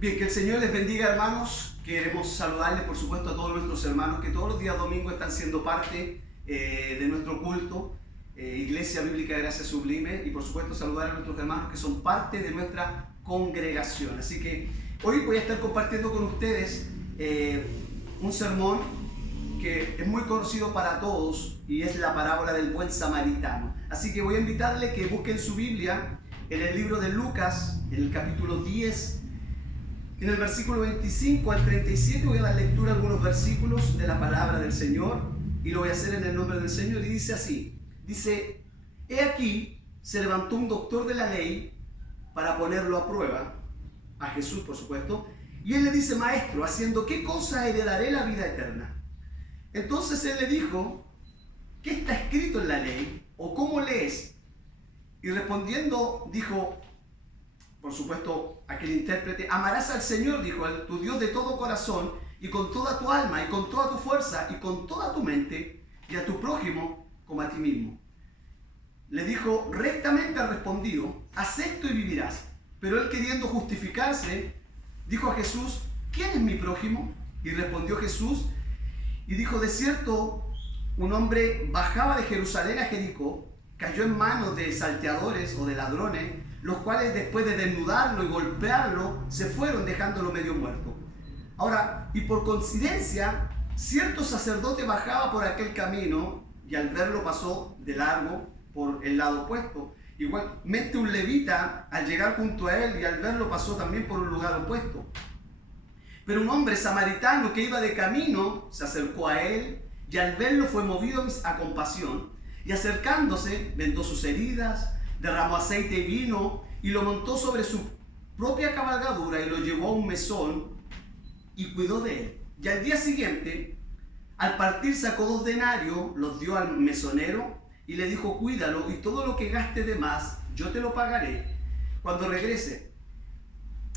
Bien, que el Señor les bendiga, hermanos. Queremos saludarles, por supuesto, a todos nuestros hermanos que todos los días domingos están siendo parte de nuestro culto, Iglesia Bíblica de Gracia Sublime, y por supuesto saludar a nuestros hermanos que son parte de nuestra congregación. Así que hoy voy a estar compartiendo con ustedes un sermón que es muy conocido para todos y es la parábola del buen samaritano. Así que voy a invitarles que busquen su Biblia en el libro de Lucas, en el capítulo 10, en el versículo 25 al 37. Voy a dar lectura a algunos versículos de la palabra del Señor y lo voy a hacer en el nombre del Señor. Y dice así, dice: he aquí, se levantó un doctor de la ley para ponerlo a prueba, a Jesús por supuesto, y él le dice: maestro, ¿haciendo qué cosa heredaré la vida eterna? Entonces él le dijo: ¿qué está escrito en la ley? ¿O cómo lees? Y respondiendo dijo, por supuesto, aquel intérprete: amarás al Señor, dijo él, tu Dios, de todo corazón y con toda tu alma y con toda tu fuerza y con toda tu mente, y a tu prójimo como a ti mismo. Le dijo: rectamente has respondido, haz esto y vivirás. Pero él, queriendo justificarse, dijo a Jesús: ¿quién es mi prójimo? Y respondió Jesús y dijo: de cierto, un hombre bajaba de Jerusalén a Jericó, cayó en manos de salteadores o de ladrones, los cuales después de desnudarlo y golpearlo, se fueron dejándolo medio muerto. Ahora, y por coincidencia, cierto sacerdote bajaba por aquel camino y al verlo pasó de largo por el lado opuesto. Igualmente un levita, al llegar junto a él y al verlo, pasó también por un lugar opuesto. Pero un hombre samaritano que iba de camino se acercó a él y al verlo fue movido a compasión, y acercándose vendó sus heridas, derramó aceite y vino y lo montó sobre su propia cabalgadura y lo llevó a un mesón y cuidó de él. Y al día siguiente, al partir, sacó 2 denarios, los dio al mesonero y le dijo: cuídalo, y todo lo que gaste de más yo te lo pagaré cuando regrese.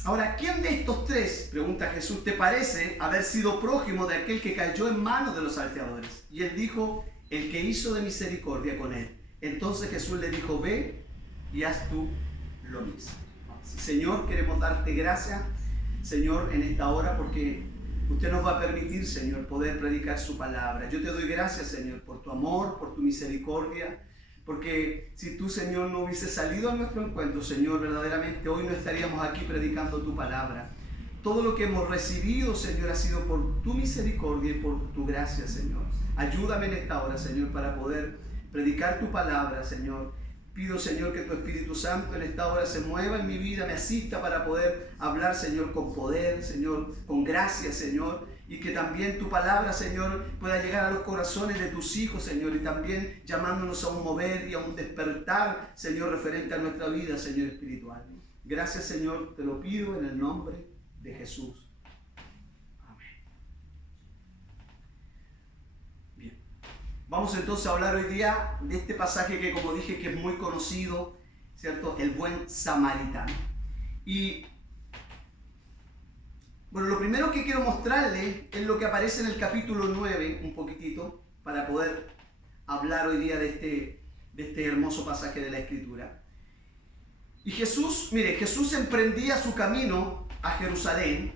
Ahora, ¿quién de estos 3, pregunta Jesús, te parece haber sido prójimo de aquel que cayó en manos de los salteadores? Y él dijo: el que hizo de misericordia con él. Entonces Jesús le dijo: ve y haz tú lo mismo. Señor, queremos darte gracias, Señor, en esta hora, porque usted nos va a permitir, Señor, poder predicar su palabra. Yo te doy gracias, Señor, por tu amor, por tu misericordia, porque si tú, Señor, no hubiese salido a nuestro encuentro, Señor, verdaderamente hoy no estaríamos aquí predicando tu palabra. Todo lo que hemos recibido, Señor, ha sido por tu misericordia y por tu gracia, Señor. Ayúdame en esta hora, Señor, para poder predicar tu palabra, Señor. Pido, Señor, que tu Espíritu Santo en esta hora se mueva en mi vida, me asista para poder hablar, Señor, con poder, Señor, con gracia, Señor, y que también tu palabra, Señor, pueda llegar a los corazones de tus hijos, Señor, y también llamándonos a un mover y a un despertar, Señor, referente a nuestra vida, Señor, espiritual. Gracias, Señor, te lo pido en el nombre de Jesús. Vamos entonces a hablar hoy día de este pasaje que, como dije, que es muy conocido, ¿cierto? El buen samaritano. Y bueno, lo primero que quiero mostrarles es lo que aparece en el capítulo 9, un poquitito, para poder hablar hoy día de este hermoso pasaje de la Escritura. Y Jesús, mire, Jesús emprendía su camino a Jerusalén,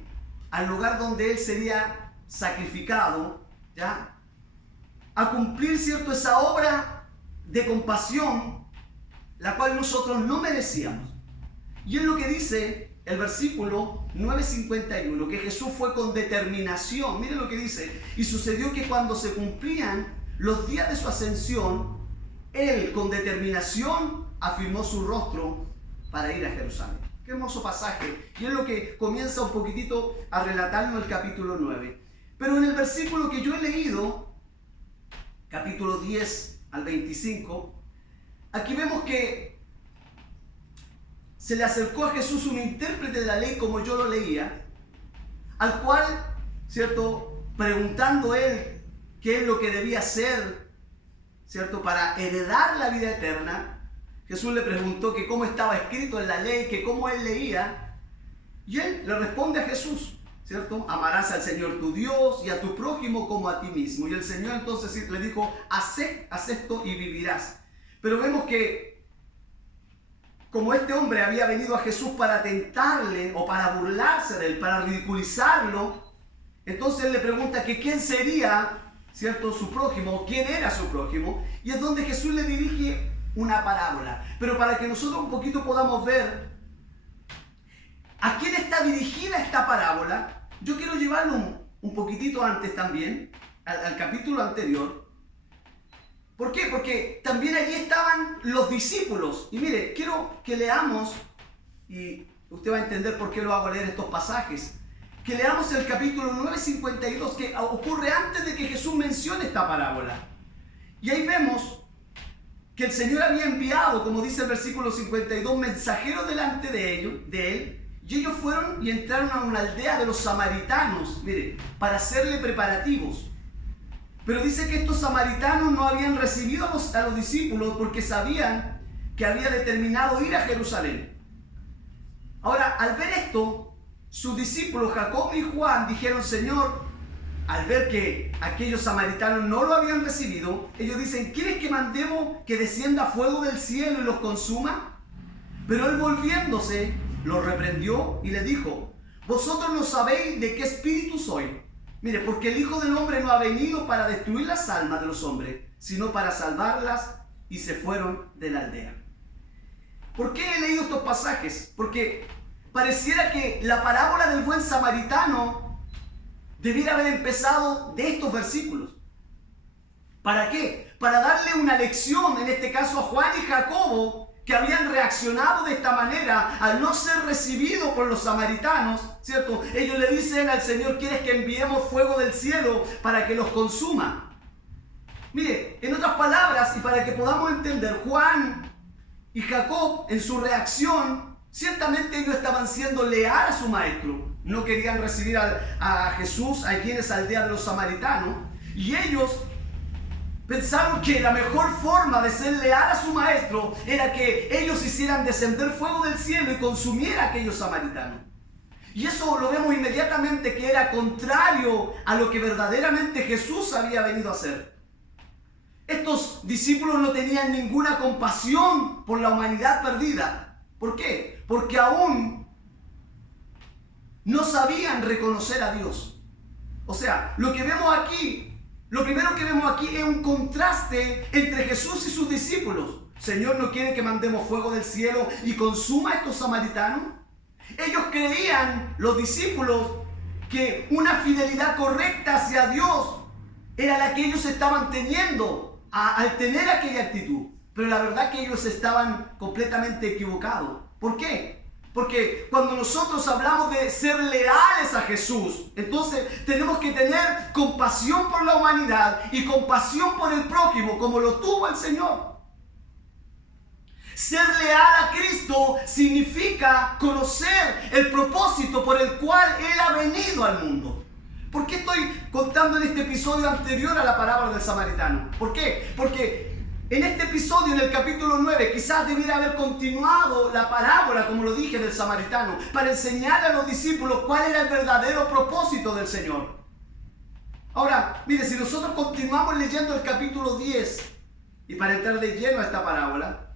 al lugar donde él sería sacrificado, ¿ya?, a cumplir, ¿cierto?, esa obra de compasión, la cual nosotros no merecíamos. Y es lo que dice el versículo 9:51, que Jesús fue con determinación. Miren lo que dice: y sucedió que cuando se cumplían los días de su ascensión, él con determinación afirmó su rostro para ir a Jerusalén. Qué hermoso pasaje. Y es lo que comienza un poquitito a relatarnos el capítulo 9. Pero en el versículo que yo he leído, capítulo 10 al 25, aquí vemos que se le acercó a Jesús un intérprete de la ley, como yo lo leía, al cual, ¿cierto?, preguntando él qué es lo que debía hacer, ¿cierto?, para heredar la vida eterna. Jesús le preguntó que cómo estaba escrito en la ley, que cómo él leía, y él le responde a Jesús, ¿cierto? Amarás al Señor tu Dios y a tu prójimo como a ti mismo. Y el Señor entonces le dijo: haz esto y vivirás. Pero vemos que como este hombre había venido a Jesús para tentarle o para burlarse de él, para ridiculizarlo, entonces él le pregunta que quién sería, ¿cierto?, su prójimo, quién era su prójimo, y es donde Jesús le dirige una parábola. Pero para que nosotros un poquito podamos ver a quién está dirigida esta parábola, yo quiero llevarlo un poquitito antes también, al capítulo anterior. ¿Por qué? Porque también allí estaban los discípulos. Y mire, quiero que leamos, y usted va a entender por qué lo hago leer estos pasajes, que leamos el capítulo 9:52, que ocurre antes de que Jesús mencione esta parábola. Y ahí vemos que el Señor había enviado, como dice el versículo 52, mensajeros delante de él, y ellos fueron y entraron a una aldea de los samaritanos, mire, para hacerle preparativos. Pero dice que estos samaritanos no habían recibido a los discípulos porque sabían que había determinado ir a Jerusalén. Ahora, al ver esto, sus discípulos Jacob y Juan dijeron: Señor, al ver que aquellos samaritanos no lo habían recibido, ellos dicen: ¿quieres que mandemos que descienda fuego del cielo y los consuma? Pero él, volviéndose, los reprendió y le dijo: vosotros no sabéis de qué espíritu soy. Mire, porque el Hijo del Hombre no ha venido para destruir las almas de los hombres, sino para salvarlas. Y se fueron de la aldea. ¿Por qué he leído estos pasajes? Porque pareciera que la parábola del buen samaritano debiera haber empezado de estos versículos. ¿Para qué? Para darle una lección, en este caso a Juan y Jacobo, que habían reaccionado de esta manera al no ser recibidos por los samaritanos, ¿cierto? Ellos le dicen al Señor: ¿quieres que enviemos fuego del cielo para que los consuma? Mire, en otras palabras, y para que podamos entender, Juan y Jacob, en su reacción, ciertamente ellos estaban siendo leales a su maestro. No querían recibir a Jesús allí en esa aldea de los samaritanos, y ellos pensaron que la mejor forma de ser leal a su maestro era que ellos hicieran descender fuego del cielo y consumiera a aquellos samaritanos. Y eso lo vemos inmediatamente que era contrario a lo que verdaderamente Jesús había venido a hacer. Estos discípulos no tenían ninguna compasión por la humanidad perdida. ¿Por qué? Porque aún no sabían reconocer a Dios. O sea, lo primero que vemos aquí es un contraste entre Jesús y sus discípulos. Señor, ¿no quiere que mandemos fuego del cielo y consuma a estos samaritanos? Ellos creían, los discípulos, que una fidelidad correcta hacia Dios era la que ellos estaban teniendo al tener aquella actitud. Pero la verdad que ellos estaban completamente equivocados. ¿Por qué? Porque cuando nosotros hablamos de ser leales a Jesús, entonces tenemos que tener compasión por la humanidad y compasión por el prójimo, como lo tuvo el Señor. Ser leal a Cristo significa conocer el propósito por el cual Él ha venido al mundo. ¿Por qué estoy contando en este episodio anterior a la parábola del samaritano? ¿Por qué? Porque en este episodio, en el capítulo 9, quizás debiera haber continuado la parábola, como lo dije, del samaritano, para enseñarle a los discípulos cuál era el verdadero propósito del Señor. Ahora, mire, si nosotros continuamos leyendo el capítulo 10, y para entrar de lleno a esta parábola,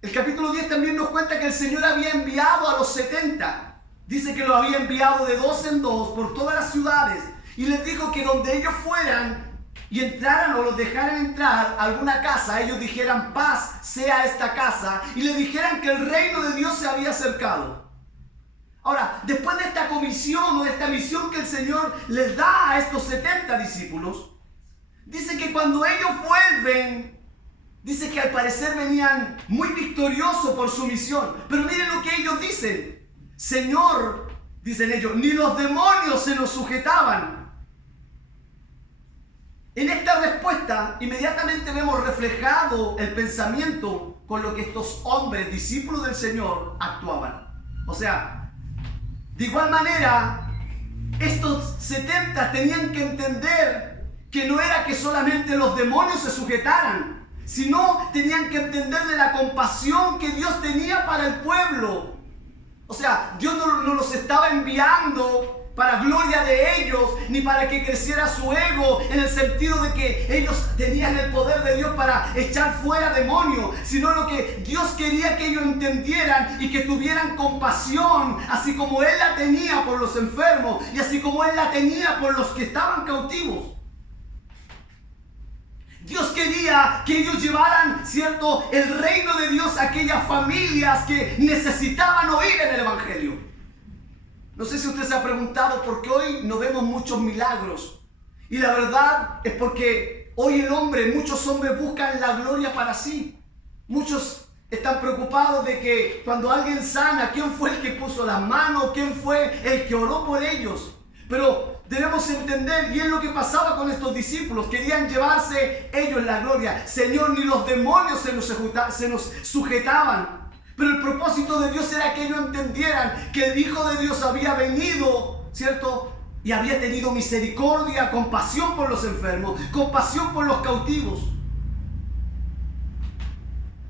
el capítulo 10 también nos cuenta que el Señor había enviado a los 70. Dice que los había enviado de 2 en 2 por todas las ciudades, y les dijo que donde ellos fueran y entraran o los dejaran entrar a alguna casa, ellos dijeran: paz sea esta casa, y le dijeran que el reino de Dios se había acercado. Ahora, después de esta comisión o de esta misión que el Señor les da a estos 70 discípulos, dice que cuando ellos vuelven, dice que al parecer venían muy victoriosos por su misión. Pero miren lo que ellos dicen: Señor, dicen ellos, ni los demonios se nos sujetaban. En esta respuesta inmediatamente vemos reflejado el pensamiento con lo que estos hombres, discípulos del Señor, actuaban. O sea, de igual manera, estos 70 tenían que entender que no era que solamente los demonios se sujetaran, sino tenían que entender de la compasión que Dios tenía para el pueblo. O sea, Dios no los estaba enviando para gloria de ellos, ni para que creciera su ego, en el sentido de que ellos tenían el poder de Dios para echar fuera demonios, sino lo que Dios quería que ellos entendieran y que tuvieran compasión, así como Él la tenía por los enfermos y así como Él la tenía por los que estaban cautivos. Dios quería que ellos llevaran, ¿cierto?, el reino de Dios a aquellas familias que necesitaban oír en el Evangelio. No sé si usted se ha preguntado por qué hoy no vemos muchos milagros. Y la verdad es porque hoy muchos hombres buscan la gloria para sí. Muchos están preocupados de que cuando alguien sana, ¿quién fue el que puso las manos? ¿Quién fue el que oró por ellos? Pero debemos entender, y es lo que pasaba con estos discípulos, querían llevarse ellos la gloria. Señor, ni los demonios se nos sujetaban. Pero el propósito de Dios era que ellos entendieran que el Hijo de Dios había venido, ¿cierto? Y había tenido misericordia, compasión por los enfermos, compasión por los cautivos.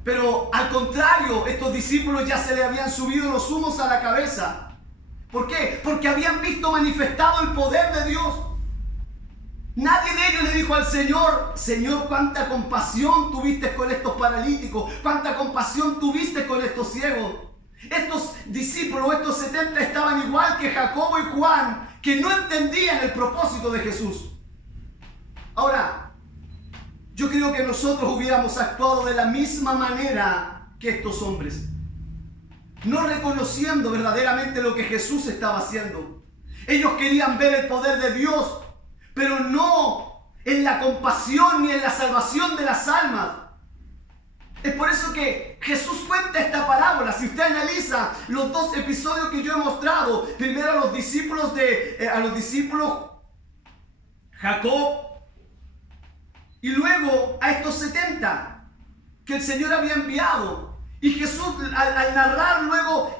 Pero al contrario, estos discípulos ya se le habían subido los humos a la cabeza. ¿Por qué? Porque habían visto manifestado el poder de Dios. Nadie de ellos le dijo al Señor: Señor, cuánta compasión tuviste con estos paralíticos, cuánta compasión tuviste con estos ciegos. Estos discípulos, estos 70, estaban igual que Jacobo y Juan, que no entendían el propósito de Jesús. Ahora, yo creo que nosotros hubiéramos actuado de la misma manera que estos hombres, no reconociendo verdaderamente lo que Jesús estaba haciendo. Ellos querían ver el poder de Dios, pero no en la compasión ni en la salvación de las almas. Es por eso que Jesús cuenta esta parábola. Si usted analiza los dos episodios que yo he mostrado, primero a los discípulos Jacob, y luego a estos 70 que el Señor había enviado. Y Jesús, al narrar luego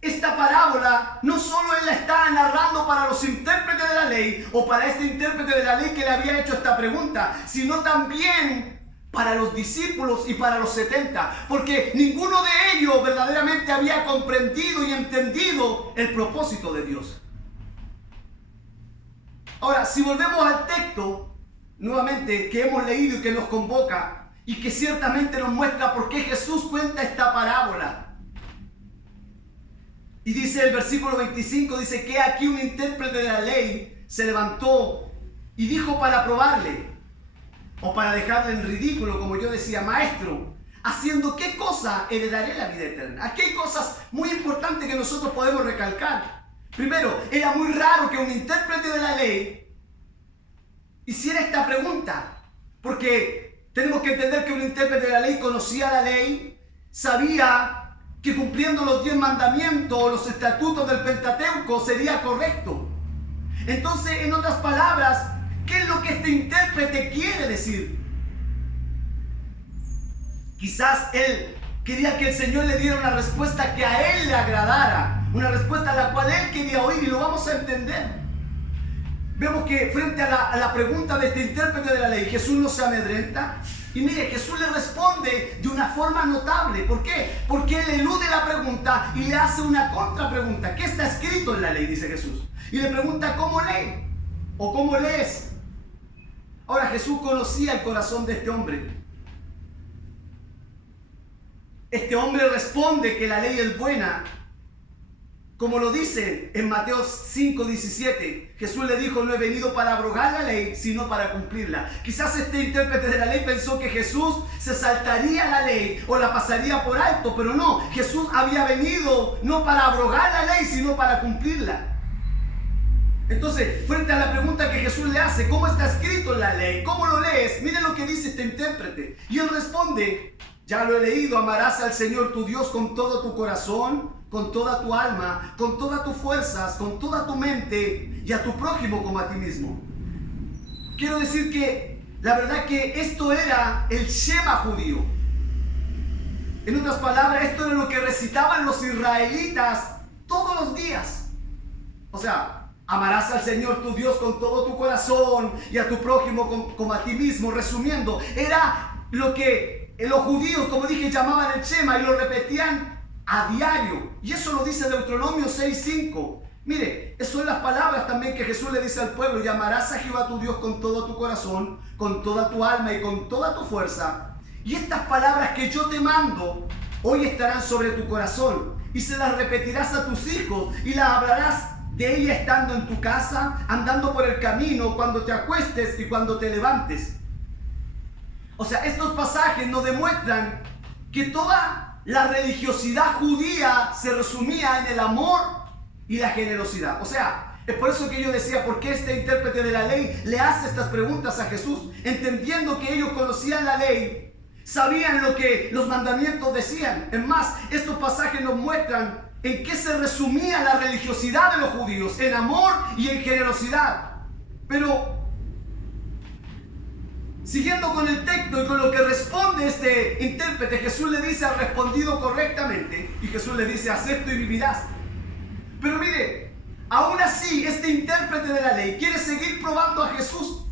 esta parábola, no solo Él la estaba narrando para los intérpretes de la ley, o para este intérprete de la ley que le había hecho esta pregunta, sino también para los discípulos y para los 70, porque ninguno de ellos verdaderamente había comprendido y entendido el propósito de Dios. Ahora, si volvemos al texto, nuevamente, que hemos leído y que nos convoca, y que ciertamente nos muestra por qué Jesús cuenta esta parábola. Y dice el versículo 25, dice que aquí un intérprete de la ley se levantó y dijo para probarle, o para dejarle en ridículo, como yo decía: Maestro, ¿haciendo qué cosa heredaré la vida eterna? Aquí hay cosas muy importantes que nosotros podemos recalcar. Primero, era muy raro que un intérprete de la ley hiciera esta pregunta, porque tenemos que entender que un intérprete de la ley conocía la ley, sabía que cumpliendo los 10 mandamientos o los estatutos del Pentateuco sería correcto. Entonces, en otras palabras, ¿qué es lo que este intérprete quiere decir? Quizás él quería que el Señor le diera una respuesta que a él le agradara, una respuesta a la cual él quería oír, y lo vamos a entender. Vemos que frente a la pregunta de este intérprete de la ley, Jesús no se amedrenta. Y mire, Jesús le responde de una forma notable. ¿Por qué? Porque él elude la pregunta y le hace una contrapregunta. ¿Qué está escrito en la ley?, dice Jesús. Y le pregunta: ¿cómo lee? ¿O cómo lees? Ahora, Jesús conocía el corazón de este hombre. Este hombre responde que la ley es buena, como lo dice en Mateo 5:17. Jesús le dijo: no he venido para abrogar la ley, sino para cumplirla. Quizás este intérprete de la ley pensó que Jesús se saltaría la ley o la pasaría por alto, pero no. Jesús había venido no para abrogar la ley, sino para cumplirla. Entonces, frente a la pregunta que Jesús le hace: ¿cómo está escrito en la ley? ¿Cómo lo lees? Miren lo que dice este intérprete. Y él responde: ya lo he leído, amarás al Señor tu Dios con todo tu corazón, con toda tu alma, con todas tus fuerzas, con toda tu mente, y a tu prójimo como a ti mismo. Quiero decir que la verdad que esto era el Shema judío. En otras palabras, esto era lo que recitaban los israelitas todos los días. O sea, amarás al Señor tu Dios con todo tu corazón y a tu prójimo como a ti mismo. Resumiendo, era lo que los judíos, como dije, llamaban el Shema y lo repetían a diario. Y eso lo dice Deuteronomio 6:5. Mire, esas son las palabras también que Jesús le dice al pueblo: y amarás a Jehová tu Dios con todo tu corazón, con toda tu alma y con toda tu fuerza. Y estas palabras que yo te mando hoy estarán sobre tu corazón, y se las repetirás a tus hijos, y las hablarás de ella estando en tu casa, andando por el camino, cuando te acuestes y cuando te levantes. O sea, estos pasajes nos demuestran que toda la religiosidad judía se resumía en el amor y la generosidad. O sea, es por eso que yo decía, ¿por qué este intérprete de la ley le hace estas preguntas a Jesús? Entendiendo que ellos conocían la ley, sabían lo que los mandamientos decían. Es más, estos pasajes nos muestran en qué se resumía la religiosidad de los judíos: en amor y en generosidad. Pero siguiendo con el texto y con lo que responde este intérprete, Jesús le dice: ha respondido correctamente. Y Jesús le dice: acepto y vivirás. Pero mire, aún así este intérprete de la ley quiere seguir probando a Jesús.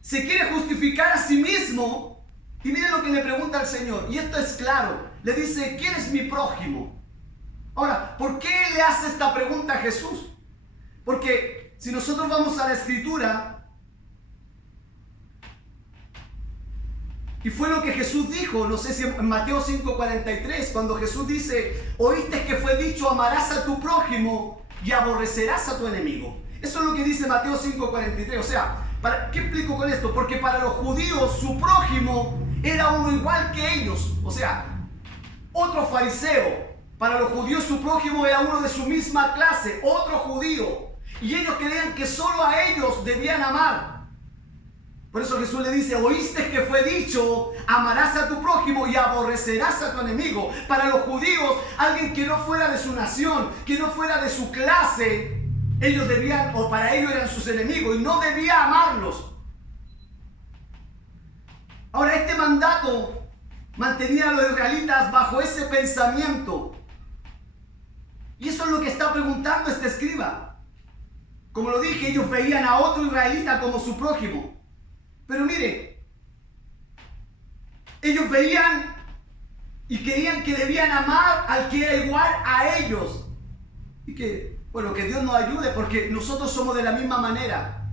Se quiere justificar a sí mismo. Y miren lo que le pregunta al Señor. Y esto es claro. Le dice: ¿quién es mi prójimo? Ahora, ¿por qué le hace esta pregunta a Jesús? Porque si nosotros vamos a la Escritura, y fue lo que Jesús dijo, no sé si en Mateo 5:43, cuando Jesús dice: oíste que fue dicho, amarás a tu prójimo y aborrecerás a tu enemigo. Eso es lo que dice Mateo 5:43. O sea, ¿qué explico con esto? Porque para los judíos su prójimo era uno igual que ellos. O sea, otro fariseo. Para los judíos su prójimo era uno de su misma clase, otro judío. Y ellos creían que solo a ellos debían amar. Por eso Jesús le dice: oíste que fue dicho, amarás a tu prójimo y aborrecerás a tu enemigo. Para los judíos, alguien que no fuera de su nación, que no fuera de su clase, ellos debían, o para ellos eran sus enemigos, y no debía amarlos. Ahora, este mandato mantenía a los israelitas bajo ese pensamiento. Y eso es lo que está preguntando este escriba. Como lo dije, ellos veían a otro israelita como su prójimo. Pero mire, ellos veían y creían que debían amar al que era igual a ellos. Y que, bueno, que Dios nos ayude, porque nosotros somos de la misma manera.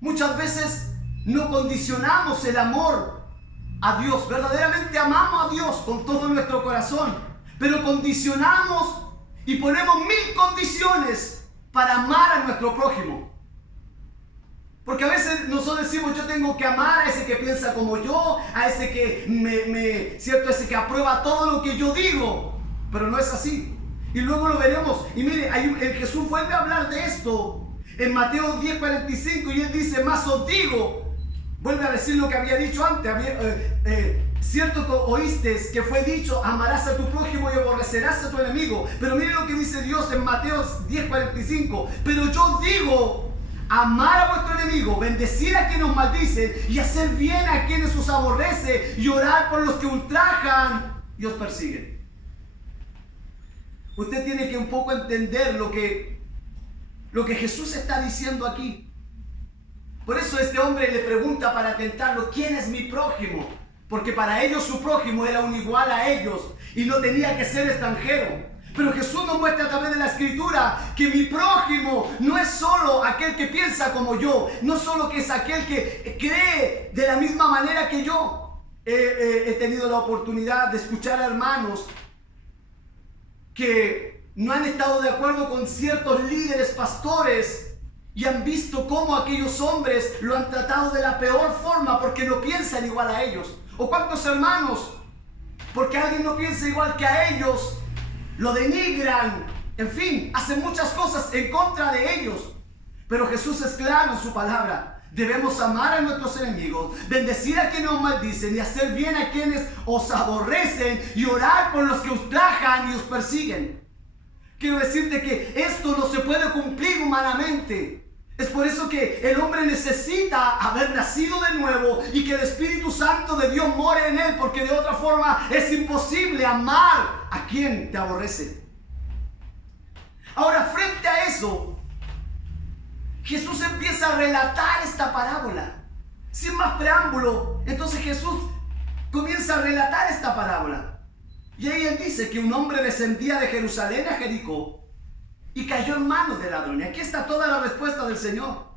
Muchas veces no condicionamos el amor a Dios. Verdaderamente amamos a Dios con todo nuestro corazón, pero condicionamos y ponemos 1000 condiciones para amar a nuestro prójimo. Porque a veces nosotros decimos: yo tengo que amar a ese que piensa como yo, a ese que ¿cierto? Ese que aprueba todo lo que yo digo. Pero no es así. Y luego lo veremos. Y mire, Jesús vuelve a hablar de esto en Mateo 10:45, y él dice: más os digo. Vuelve a decir lo que había dicho antes. Cierto que oíste que fue dicho, amarás a tu prójimo y aborrecerás a tu enemigo. Pero mire lo que dice Dios en Mateo 10:45. Pero yo digo: amar a vuestro enemigo, bendecir a quienes os maldicen y hacer bien a quienes os aborrece, y orar por los que ultrajan y os persiguen. Usted tiene que un poco entender lo que Jesús está diciendo aquí. Por eso este hombre le pregunta para tentarlo: ¿quién es mi prójimo? Porque para ellos su prójimo era un igual a ellos y no tenía que ser extranjero. Pero Jesús nos muestra a través de la Escritura que mi prójimo no es solo aquel que piensa como yo, no solo que es aquel que cree de la misma manera que yo. He tenido la oportunidad de escuchar a hermanos que no han estado de acuerdo con ciertos líderes, pastores, y han visto cómo aquellos hombres lo han tratado de la peor forma porque no piensan igual a ellos. O cuántos hermanos, porque alguien no piensa igual que a ellos, lo denigran, en fin, hacen muchas cosas en contra de ellos. Pero Jesús es claro en su palabra: debemos amar a nuestros enemigos, bendecir a quienes os maldicen y hacer bien a quienes os aborrecen, y orar por los que os ultrajan y os persiguen. Quiero decirte que esto no se puede cumplir humanamente. Es por eso que el hombre necesita haber nacido de nuevo y que el Espíritu Santo de Dios more en él, porque de otra forma es imposible amar a quien te aborrece. Ahora, frente a eso, Jesús empieza a relatar esta parábola. Sin más preámbulo, entonces Jesús comienza a relatar esta parábola. Y ahí él dice que un hombre descendía de Jerusalén a Jericó, y cayó en manos de ladrones. Aquí está toda la respuesta del Señor.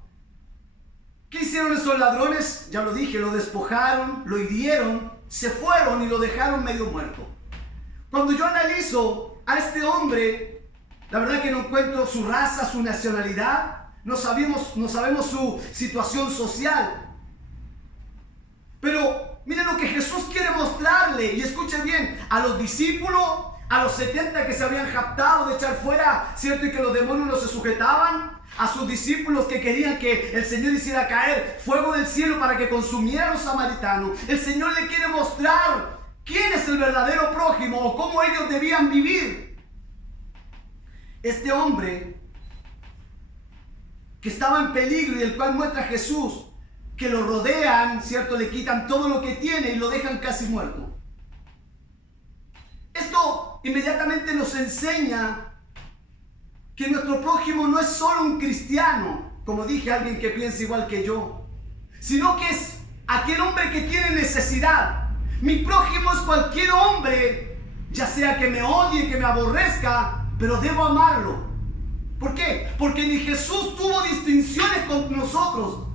¿Qué hicieron esos ladrones? Ya lo dije, lo despojaron, lo hirieron, se fueron y lo dejaron medio muerto. Cuando yo analizo a este hombre, la verdad que no encuentro su raza, su nacionalidad, no sabemos su situación social. Pero miren lo que Jesús quiere mostrarle, y escuchen bien, a los discípulos, a los 70 que se habían jactado de echar fuera, ¿cierto? Y que los demonios no se sujetaban, a sus discípulos que querían que el Señor hiciera caer fuego del cielo para que consumiera a los samaritanos. El Señor le quiere mostrar quién es el verdadero prójimo o cómo ellos debían vivir. Este hombre que estaba en peligro y el cual muestra Jesús, que lo rodean, ¿cierto? Le quitan todo lo que tiene y lo dejan casi muerto. Esto inmediatamente nos enseña que nuestro prójimo no es solo un cristiano, como dije, alguien que piensa igual que yo, sino que es aquel hombre que tiene necesidad. Mi prójimo es cualquier hombre, ya sea que me odie, que me aborrezca, pero debo amarlo. ¿Por qué? Porque ni Jesús tuvo distinciones con nosotros.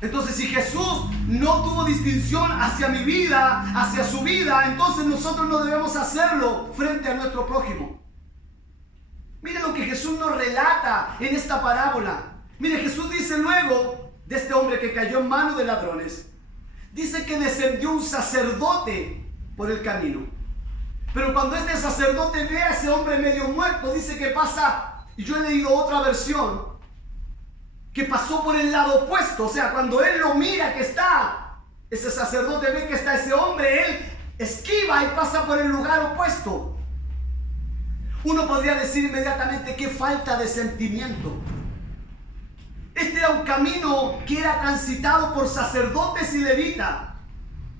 Entonces, si Jesús no tuvo distinción hacia mi vida, hacia su vida, entonces nosotros no debemos hacerlo frente a nuestro prójimo. Mire lo que Jesús nos relata en esta parábola. Mire, Jesús dice luego de este hombre que cayó en manos de ladrones, dice que descendió un sacerdote por el camino. Pero cuando este sacerdote ve a ese hombre medio muerto, dice que pasa, y yo he leído otra versión, que pasó por el lado opuesto. O sea, cuando él lo mira que está, ese sacerdote ve que está ese hombre, él esquiva y pasa por el lugar opuesto. Uno podría decir inmediatamente qué falta de sentimiento. Este era un camino que era transitado por sacerdotes y levitas,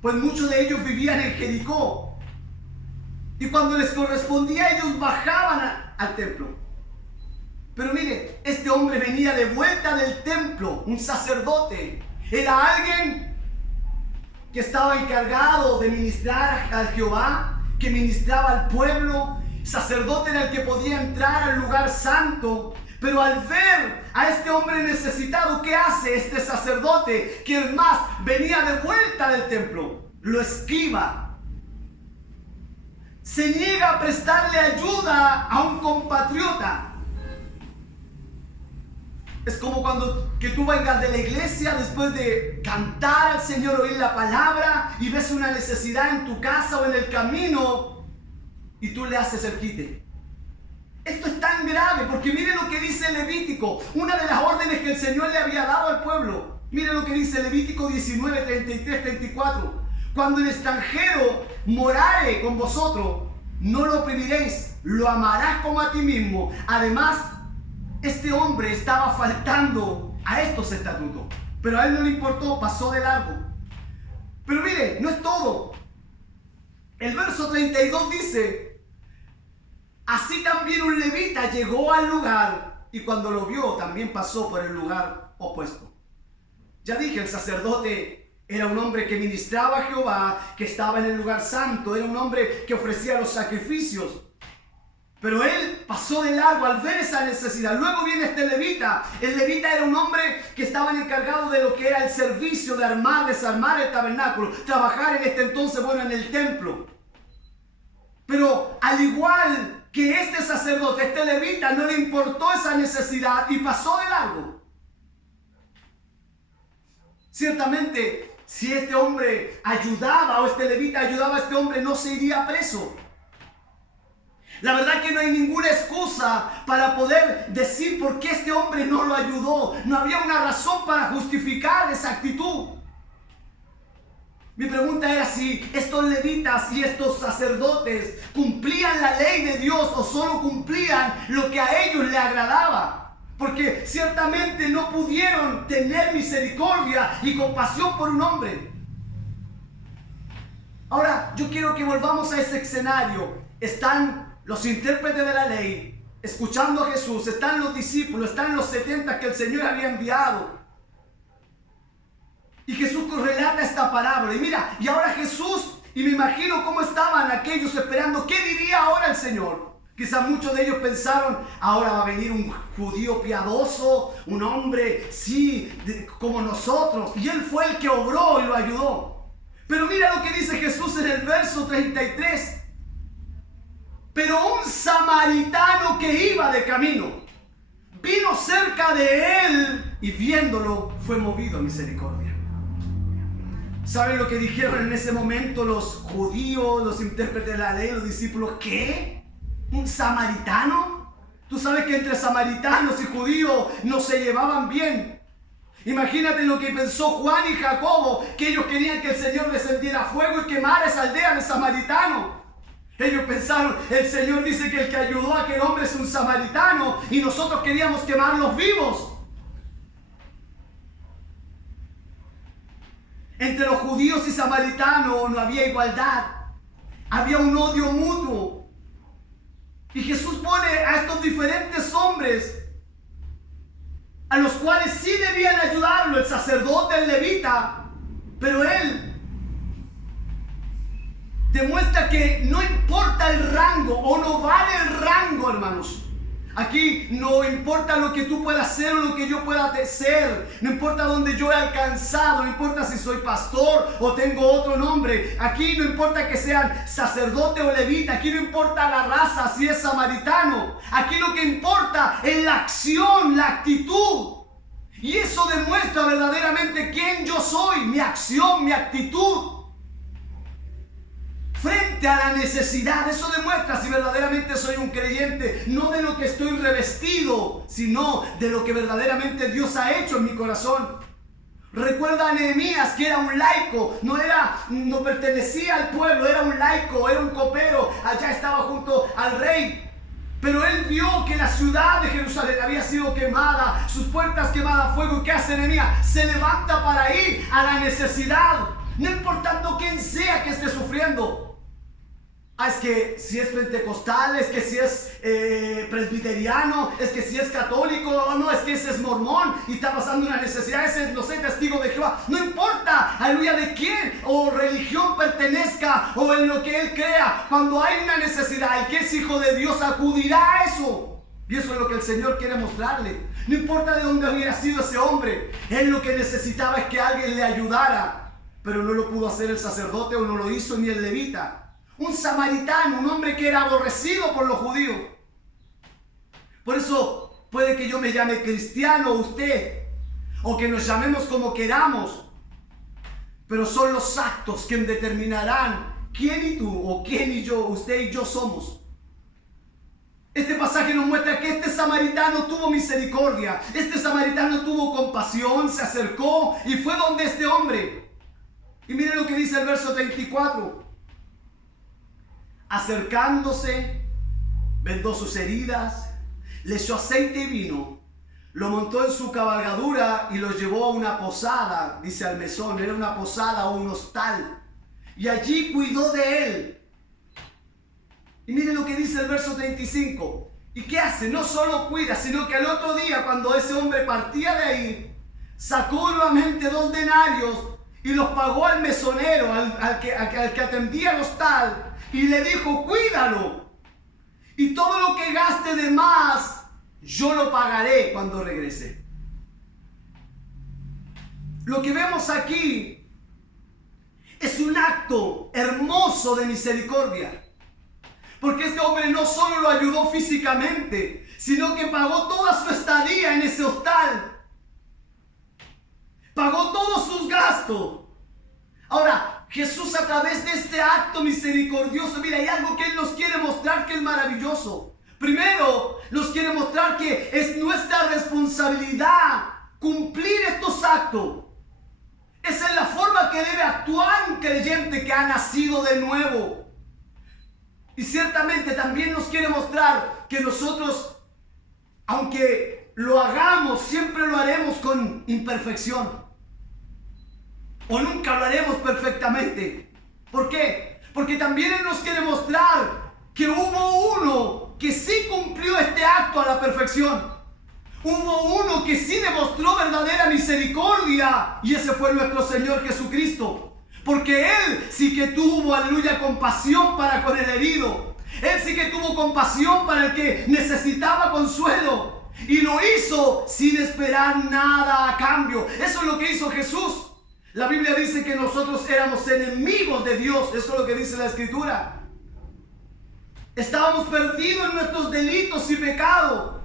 pues muchos de ellos vivían en Jericó. Y cuando les correspondía, ellos bajaban al templo. Pero mire, este hombre venía de vuelta del templo, un sacerdote. Era alguien que estaba encargado de ministrar a Jehová, que ministraba al pueblo. Sacerdote era el que podía entrar al lugar santo. Pero al ver a este hombre necesitado, ¿qué hace este sacerdote? Que el más venía de vuelta del templo, lo esquiva. Se niega a prestarle ayuda a un compatriota. Es como cuando que tú vengas de la iglesia después de cantar al Señor, oír la palabra, y ves una necesidad en tu casa o en el camino y tú le haces el quite. Esto es tan grave porque mire lo que dice Levítico, una de las órdenes que el Señor le había dado al pueblo. Mire lo que dice Levítico 19, 33, 34. Cuando el extranjero morare con vosotros, no lo oprimiréis, lo amarás como a ti mismo. Además, este hombre estaba faltando a estos estatutos, pero a él no le importó, pasó de largo. Pero mire, no es todo. El verso 32 dice: así también un levita llegó al lugar y cuando lo vio también pasó por el lugar opuesto. Ya dije, el sacerdote era un hombre que ministraba a Jehová, que estaba en el lugar santo, era un hombre que ofrecía los sacrificios. Pero él pasó de largo al ver esa necesidad. Luego viene este levita. El levita era un hombre que estaba encargado de lo que era el servicio de armar, desarmar el tabernáculo, trabajar en este entonces, en el templo. Pero al igual que este sacerdote, este levita, no le importó esa necesidad y pasó de largo. Ciertamente, si este hombre ayudaba o este levita ayudaba a este hombre, no se iría preso. La verdad que no hay ninguna excusa para poder decir por qué este hombre no lo ayudó. No había una razón para justificar esa actitud. Mi pregunta era si estos levitas y estos sacerdotes cumplían la ley de Dios o solo cumplían lo que a ellos les agradaba. Porque ciertamente no pudieron tener misericordia y compasión por un hombre. Ahora, yo quiero que volvamos a ese escenario. Están los intérpretes de la ley escuchando a Jesús, están los discípulos, están los 70 que el Señor había enviado. Y Jesús relata esta parábola. Y mira, y ahora Jesús, y me imagino cómo estaban aquellos esperando, ¿qué diría ahora el Señor? Quizás muchos de ellos pensaron, ahora va a venir un judío piadoso, un hombre, sí, como nosotros. Y él fue el que obró y lo ayudó. Pero mira lo que dice Jesús en el verso 33. Pero un samaritano que iba de camino, vino cerca de él y viéndolo fue movido a misericordia. ¿Saben lo que dijeron en ese momento los judíos, los intérpretes de la ley, los discípulos? ¿Qué? ¿Un samaritano? Tú sabes que entre samaritanos y judíos no se llevaban bien. Imagínate lo que pensó Juan y Jacobo, que ellos querían que el Señor descendiera fuego y quemara esa aldea de samaritanos. Ellos pensaron, el Señor dice que el que ayudó a aquel hombre es un samaritano y nosotros queríamos quemarlos vivos. Entre los judíos y samaritanos no había igualdad, había un odio mutuo. Y Jesús pone a estos diferentes hombres, a los cuales sí debían ayudarlo, el sacerdote, el levita, pero él demuestra que no importa el rango o no vale el rango, hermanos. Aquí no importa lo que tú puedas hacer o lo que yo pueda ser. No importa dónde yo he alcanzado. No importa si soy pastor o tengo otro nombre. Aquí no importa que sean sacerdote o levita. Aquí no importa la raza, si es samaritano. Aquí lo que importa es la acción, la actitud. Y eso demuestra verdaderamente quién yo soy. Mi acción, mi actitud frente a la necesidad. Eso demuestra si verdaderamente soy un creyente, no de lo que estoy revestido, sino de lo que verdaderamente Dios ha hecho en mi corazón. Recuerda a Nehemías, que era un laico, no pertenecía al pueblo, era un laico, era un copero, allá estaba junto al rey. Pero él vio que la ciudad de Jerusalén había sido quemada, sus puertas quemadas a fuego. ¿Qué hace Nehemías? Se levanta para ir a la necesidad, no importando quién sea que esté sufriendo. Es que si es pentecostal, es que si es presbiteriano, es que si es católico, o no, es que ese es mormón y está pasando una necesidad, ese es, no sé, testigo de Jehová. No importa, aleluya, de quién o religión pertenezca o en lo que él crea. Cuando hay una necesidad, el que es hijo de Dios acudirá a eso. Y eso es lo que el Señor quiere mostrarle. No importa de dónde hubiera sido ese hombre, él lo que necesitaba es que alguien le ayudara. Pero no lo pudo hacer el sacerdote o no lo hizo ni el levita. Un samaritano, un hombre que era aborrecido por los judíos. Por eso puede que yo me llame cristiano o usted, o que nos llamemos como queramos, pero son los actos que determinarán quién y tú, o quién y yo, usted y yo somos. Este pasaje nos muestra que este samaritano tuvo misericordia, este samaritano tuvo compasión, se acercó y fue donde este hombre. Y miren lo que dice el verso 34. Acercándose, vendó sus heridas, le echó aceite y vino, lo montó en su cabalgadura y lo llevó a una posada, dice al mesón, era una posada o un hostal, y allí cuidó de él. Y miren lo que dice el verso 35. ¿Y qué hace? No solo cuida, sino que al otro día, cuando ese hombre partía de ahí, sacó nuevamente 2 denarios y los pagó al mesonero, al que atendía el hostal, y le dijo, cuídalo, y todo lo que gaste de más, yo lo pagaré cuando regrese. Lo que vemos aquí es un acto hermoso de misericordia. Porque este hombre no solo lo ayudó físicamente, sino que pagó toda su estadía en ese hostal. Pagó todos sus gastos. Ahora, Jesús a través de este acto misericordioso, mira, hay algo que Él nos quiere mostrar que es maravilloso. Primero, nos quiere mostrar que es nuestra responsabilidad cumplir estos actos. Esa es la forma que debe actuar un creyente que ha nacido de nuevo. Y ciertamente también nos quiere mostrar que nosotros, aunque lo hagamos, siempre lo haremos con imperfección. O nunca lo haremos perfectamente. ¿Por qué? Porque también Él nos quiere mostrar que hubo uno que sí cumplió este acto a la perfección. Hubo uno que sí demostró verdadera misericordia, y ese fue nuestro Señor Jesucristo. Porque Él sí que tuvo, aleluya, compasión para con el herido. Él sí que tuvo compasión para el que necesitaba consuelo. Y lo hizo sin esperar nada a cambio. Eso es lo que hizo Jesús. La Biblia dice que nosotros éramos enemigos de Dios. Eso es lo que dice la Escritura. Estábamos perdidos en nuestros delitos y pecados.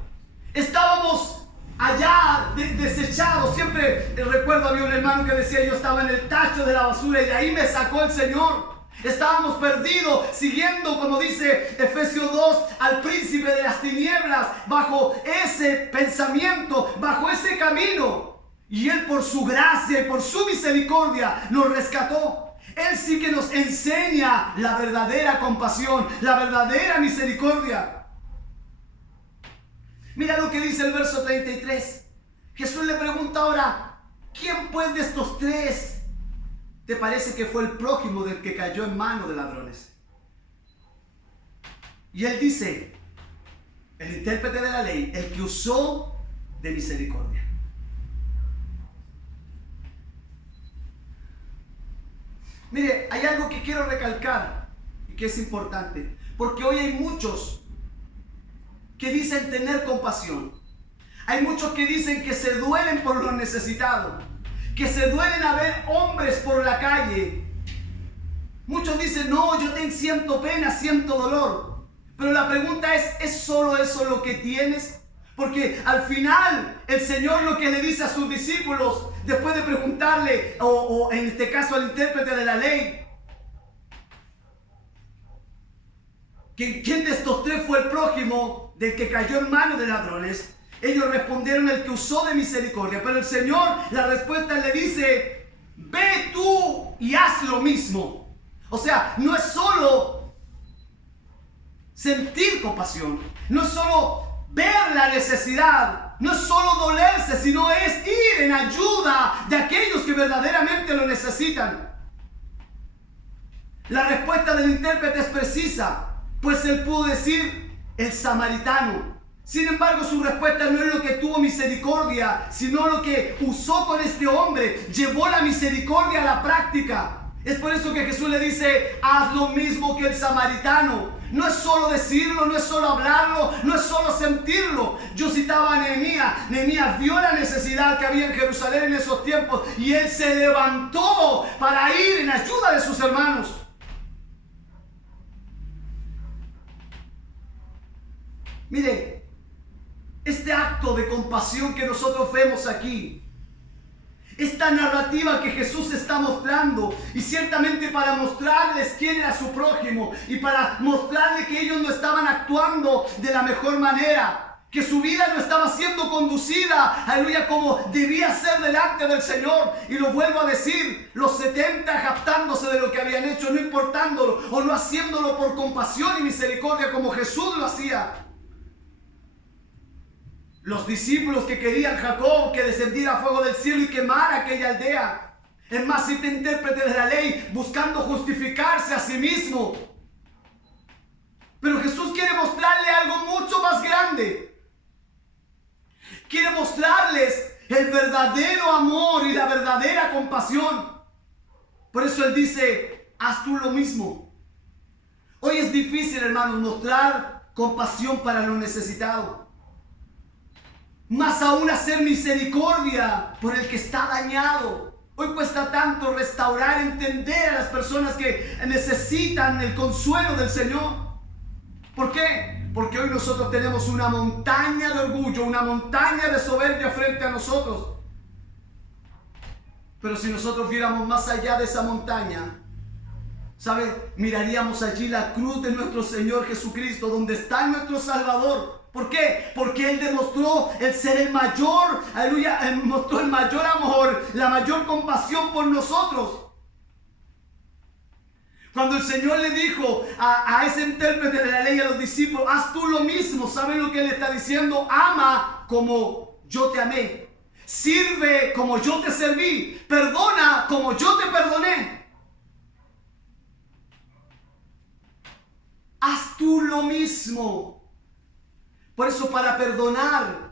Estábamos allá desechados. Siempre recuerdo, había un hermano que decía: yo estaba en el tacho de la basura y de ahí me sacó el Señor. Estábamos perdidos, siguiendo, como dice Efesios 2, al príncipe de las tinieblas, bajo ese pensamiento, bajo ese camino. Y Él, por su gracia y por su misericordia, nos rescató. Él sí que nos enseña la verdadera compasión, la verdadera misericordia. Mira lo que dice el verso 33. Jesús le pregunta ahora: ¿quién pues de estos tres te parece que fue el prójimo del que cayó en manos de ladrones? Y él dice, el intérprete de la ley, el que usó de misericordia. Mire, hay algo que quiero recalcar y que es importante, porque hoy hay muchos que dicen tener compasión. Hay muchos que dicen que se duelen por los necesitados, que se duelen a ver hombres por la calle. Muchos dicen: no, yo siento pena, siento dolor. Pero la pregunta ¿es solo eso lo que tienes? Porque al final el Señor lo que le dice a sus discípulos, después de preguntarle, o en este caso al intérprete de la ley, ¿quién de estos tres fue el prójimo del que cayó en manos de ladrones? Ellos respondieron: el que usó de misericordia. Pero el Señor, la respuesta le dice: ve tú y haz lo mismo. O sea, no es solo sentir compasión, no es solo ver la necesidad, no es solo dolerse, sino es ir en ayuda de aquellos que verdaderamente lo necesitan. La respuesta del intérprete es precisa, pues él pudo decir: el samaritano. Sin embargo, su respuesta no es lo que tuvo misericordia, sino lo que usó con este hombre. Llevó la misericordia a la práctica. Es por eso que Jesús le dice: haz lo mismo que el samaritano. No es solo decirlo, no es solo hablarlo, no es solo sentirlo. Yo citaba a Nehemías. Nehemías vio la necesidad que había en Jerusalén en esos tiempos y él se levantó para ir en ayuda de sus hermanos. Mire, este acto de compasión que nosotros vemos aquí, esta narrativa que Jesús está mostrando, y ciertamente para mostrarles quién era su prójimo y para mostrarles que ellos no estaban actuando de la mejor manera, que su vida no estaba siendo conducida, aleluya, como debía ser delante del Señor. Y lo vuelvo a decir, los 70 jactándose de lo que habían hecho, no importándolo o no haciéndolo por compasión y misericordia como Jesús lo hacía. Los discípulos que querían Jacob que descendiera fuego del cielo y quemara aquella aldea. Es más, este intérprete de la ley buscando justificarse a sí mismo. Pero Jesús quiere mostrarle algo mucho más grande. Quiere mostrarles el verdadero amor y la verdadera compasión. Por eso Él dice: haz tú lo mismo. Hoy es difícil, hermanos, mostrar compasión para los necesitados. Más aún hacer misericordia por el que está dañado. Hoy cuesta tanto restaurar, entender a las personas que necesitan el consuelo del Señor. ¿Por qué? Porque hoy nosotros tenemos una montaña de orgullo, una montaña de soberbia frente a nosotros. Pero si nosotros viéramos más allá de esa montaña, ¿sabe? Miraríamos allí la cruz de nuestro Señor Jesucristo, donde está nuestro Salvador. ¿Por qué? Porque Él demostró el ser el mayor, aleluya, mostró el mayor amor, la mayor compasión por nosotros. Cuando el Señor le dijo a ese intérprete de la ley, a los discípulos: haz tú lo mismo, ¿saben lo que Él está diciendo? Ama como yo te amé, sirve como yo te serví, perdona como yo te perdoné. Haz tú lo mismo. Por eso, para perdonar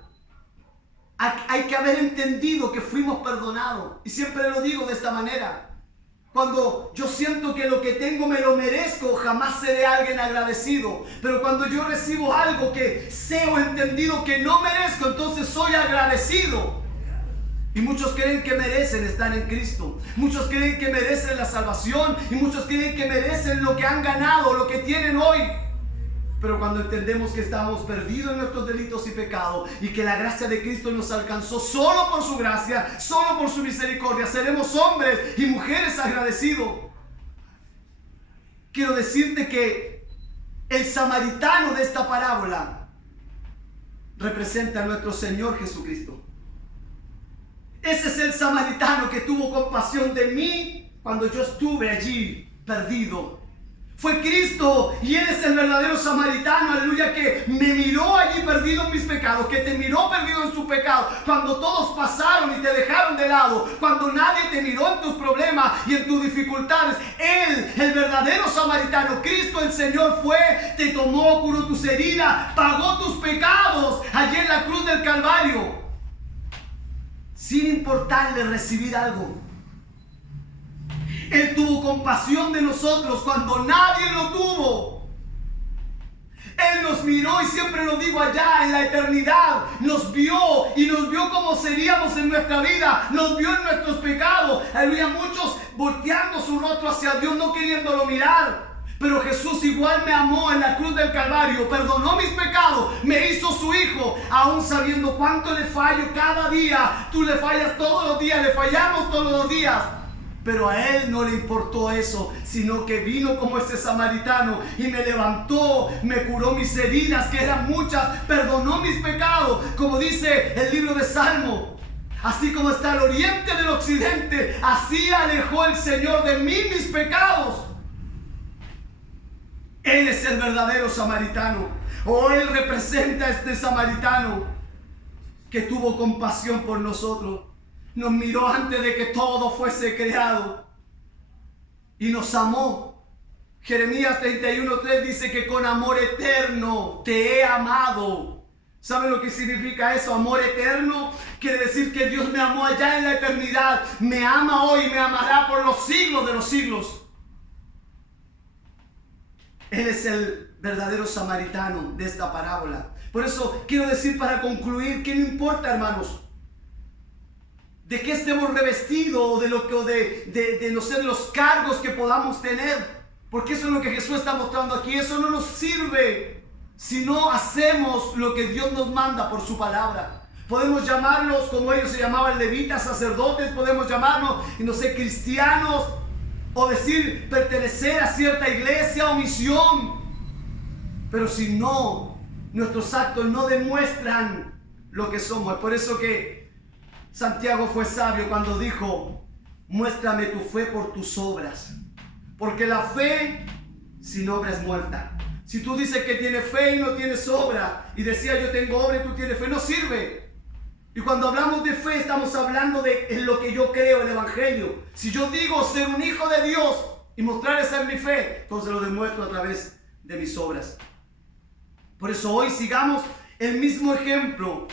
hay que haber entendido que fuimos perdonados. Y siempre lo digo de esta manera: Cuando yo siento que lo que tengo me lo merezco, jamás seré alguien agradecido. Pero cuando yo recibo algo que sé o entendido que no merezco, entonces soy agradecido. Y muchos creen que merecen estar en Cristo. Muchos creen que merecen la salvación. Y muchos creen que merecen lo que han ganado, lo que tienen hoy. Pero cuando entendemos que estábamos perdidos en nuestros delitos y pecados y que la gracia de Cristo nos alcanzó solo por su gracia, solo por su misericordia, seremos hombres y mujeres agradecidos. Quiero decirte que el samaritano de esta parábola representa a nuestro Señor Jesucristo. Ese es el samaritano que tuvo compasión de mí cuando yo estuve allí perdido. Fue Cristo y Él es el verdadero samaritano, aleluya, que me miró allí perdido en mis pecados, que te miró perdido en su pecado, cuando todos pasaron y te dejaron de lado, cuando nadie te miró en tus problemas y en tus dificultades. Él, el verdadero samaritano, Cristo el Señor fue, te tomó, curó tus heridas, pagó tus pecados allí en la cruz del Calvario, sin importarle recibir algo. Él tuvo compasión de nosotros cuando nadie lo tuvo. Él nos miró, y siempre lo digo, allá en la eternidad, nos vio y nos vio como seríamos en nuestra vida, nos vio en nuestros pecados. Había muchos volteando su rostro hacia Dios, no queriéndolo mirar. Pero Jesús igual me amó en la cruz del Calvario, perdonó mis pecados, me hizo su hijo, aún sabiendo cuánto le fallo cada día. Tú le fallas todos los días, le fallamos todos los días. Pero a Él no le importó eso, sino que vino como ese samaritano y me levantó, me curó mis heridas, que eran muchas, perdonó mis pecados, como dice el libro de Salmo. Así como está el oriente del occidente, así alejó el Señor de mí mis pecados. Él es el verdadero samaritano, o Él representa a este samaritano que tuvo compasión por nosotros. Nos miró antes de que todo fuese creado y nos amó. Jeremías 31:3 dice que con amor eterno te he amado. ¿Saben lo que significa eso? Amor eterno quiere decir que Dios me amó allá en la eternidad, me ama hoy y me amará por los siglos de los siglos. Él es el verdadero samaritano de esta parábola. Por eso quiero decir, para concluir, que no importa, hermanos, de qué estemos revestidos, de no sé, de los cargos que podamos tener, porque eso es lo que Jesús está mostrando aquí. Eso no nos sirve si no hacemos lo que Dios nos manda por su palabra. Podemos llamarlos como ellos se llamaban, levitas, sacerdotes, podemos llamarnos, no sé, cristianos, o decir pertenecer a cierta iglesia o misión, pero si no, nuestros actos no demuestran lo que somos. Es por eso que Santiago fue sabio cuando dijo: muéstrame tu fe por tus obras, porque la fe sin obra es muerta. Si tú dices que tienes fe y no tienes obra, y decía yo tengo obra y tú tienes fe, no sirve. Y cuando hablamos de fe, estamos hablando de en lo que yo creo, el evangelio. Si yo digo ser un hijo de Dios y mostrar esa en mi fe, entonces lo demuestro a través de mis obras. Por eso hoy sigamos el mismo ejemplo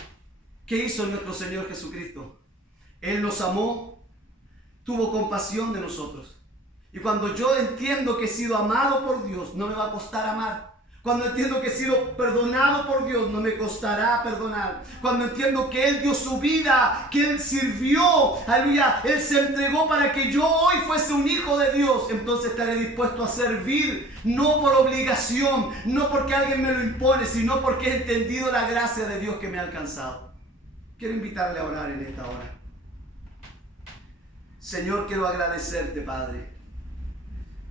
que hizo nuestro Señor Jesucristo. Él nos amó, tuvo compasión de nosotros. Y cuando yo entiendo que he sido amado por Dios, no me va a costar amar. Cuando entiendo que he sido perdonado por Dios, no me costará perdonar. Cuando entiendo que Él dio su vida, que Él sirvió, aleluya, Él se entregó para que yo hoy fuese un hijo de Dios, entonces estaré dispuesto a servir, no por obligación, no porque alguien me lo impone, sino porque he entendido la gracia de Dios que me ha alcanzado. Quiero invitarle a orar en esta hora. Señor, quiero agradecerte, Padre,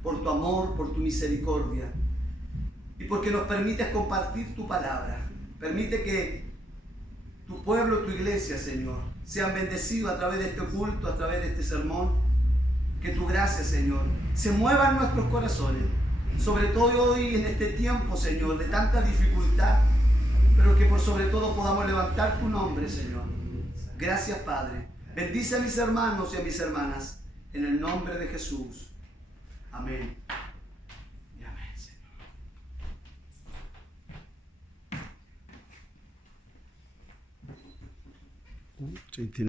por tu amor, por tu misericordia y porque nos permites compartir tu palabra. Permite que tu pueblo, tu iglesia, Señor, sean bendecidos a través de este culto, a través de este sermón. Que tu gracia, Señor, se mueva en nuestros corazones, sobre todo hoy en este tiempo, Señor, de tanta dificultad, pero que por sobre todo podamos levantar tu nombre, Señor. Gracias, Padre. Bendice a mis hermanos y a mis hermanas, en el nombre de Jesús. Amén. Y amén, Señor.